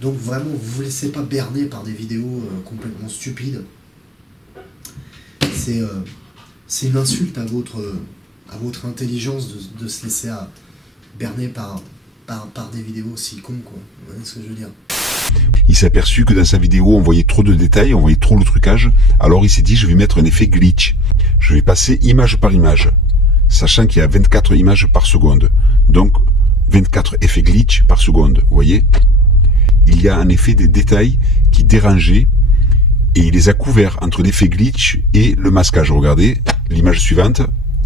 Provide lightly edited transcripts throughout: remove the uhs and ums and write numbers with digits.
Donc vraiment, vous laissez pas berner par des vidéos complètement stupides. C'est une insulte à votre intelligence de se laisser berner par des vidéos aussi cons, quoi. Vous voyez ce que je veux dire? Il s'est aperçu que dans sa vidéo, on voyait trop de détails, on voyait trop le trucage. Alors il s'est dit, je vais mettre un effet glitch. Je vais passer image par image, sachant qu'il y a 24 images par seconde. Donc, 24 effets glitch par seconde, vous voyez? Il y a en effet des détails qui dérangeaient et il les a couverts entre l'effet glitch et le masquage. Regardez, l'image suivante,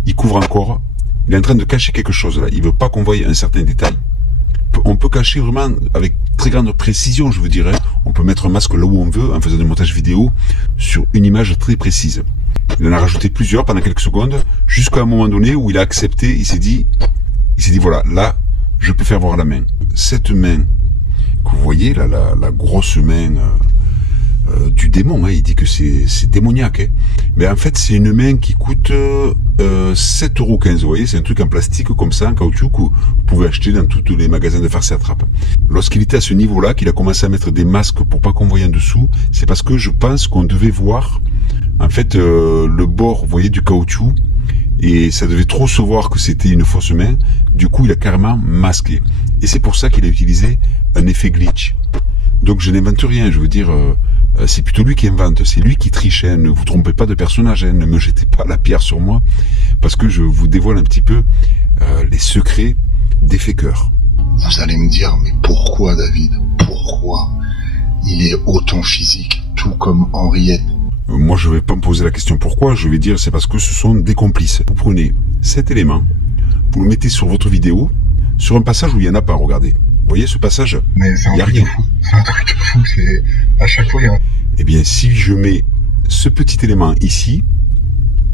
il couvre encore. Il est en train de cacher quelque chose là. Il veut pas qu'on voie un certain détail. On peut cacher vraiment avec très grande précision, je vous dirais. On peut mettre un masque là où on veut en faisant du montage vidéo sur une image très précise. Il en a rajouté plusieurs pendant quelques secondes, jusqu'à un moment donné où il a accepté, il s'est dit voilà, là, je peux faire voir la main. Cette main que vous voyez, là, la grosse main du démon, hein, il dit que c'est démoniaque. Hein. Mais en fait, c'est une main qui coûte 7,15 €. Vous voyez, c'est un truc en plastique comme ça, en caoutchouc, que vous pouvez acheter dans tous les magasins de farce et attrape. Lorsqu'il était à ce niveau-là, qu'il a commencé à mettre des masques pour pas qu'on voie en dessous, c'est parce que je pense qu'on devait voir, en fait, le bord, vous voyez, du caoutchouc, et ça devait trop se voir que c'était une fausse main. Du coup, il a carrément masqué. Et c'est pour ça qu'il a utilisé un effet glitch. Donc je n'invente rien, je veux dire, c'est plutôt lui qui invente, c'est lui qui triche, hein. Ne vous trompez pas de personnage, hein. Ne me jetez pas la pierre sur moi, parce que je vous dévoile un petit peu les secrets des fakers. Vous allez me dire, mais pourquoi David? Pourquoi? Il est autant physique, tout comme Henriette. Moi je vais pas me poser la question pourquoi, je vais dire c'est parce que ce sont des complices. Vous prenez cet élément, vous le mettez sur votre vidéo, sur un passage où il n'y en a pas, regardez. Vous voyez ce passage? Mais c'est un truc de fou. C'est un truc de fou. C'est à chaque fois il y a un... Eh bien, si je mets ce petit élément ici,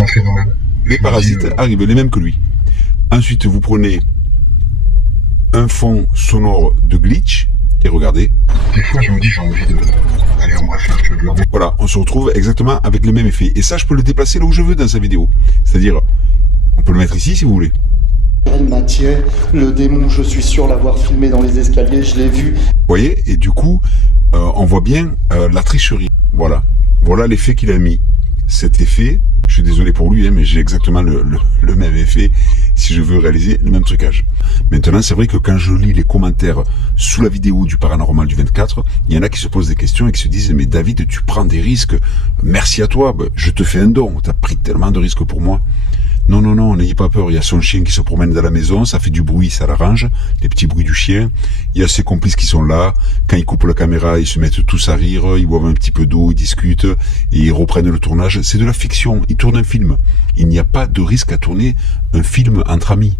un phénomène. Les parasites arrivent les mêmes que lui. Ensuite, vous prenez un fond sonore de glitch et regardez. Des fois, je me dis j'ai envie de aller en bref, je veux de l'enlever. Voilà, on se retrouve exactement avec le même effet. Et ça, je peux le déplacer là où je veux dans sa vidéo. C'est-à-dire, on peut le mettre ici si vous voulez. Elle m'a tiré, le démon, je suis sûr l'avoir filmé dans les escaliers, je l'ai vu. Vous voyez, et du coup, on voit bien la tricherie. Voilà, voilà l'effet qu'il a mis. Cet effet, je suis désolé pour lui, hein, mais j'ai exactement le même effet si je veux réaliser le même trucage. Maintenant, c'est vrai que quand je lis les commentaires sous la vidéo du Paranormal du 24, il y en a qui se posent des questions et qui se disent « Mais David, tu prends des risques, merci à toi, je te fais un don, tu as pris tellement de risques pour moi. » Non, non, non, n'ayez pas peur, il y a son chien qui se promène dans la maison, ça fait du bruit, ça l'arrange, les petits bruits du chien. Il y a ses complices qui sont là, quand ils coupent la caméra, ils se mettent tous à rire, ils boivent un petit peu d'eau, ils discutent, et ils reprennent le tournage. C'est de la fiction, ils tournent un film. Il n'y a pas de risque à tourner un film entre amis.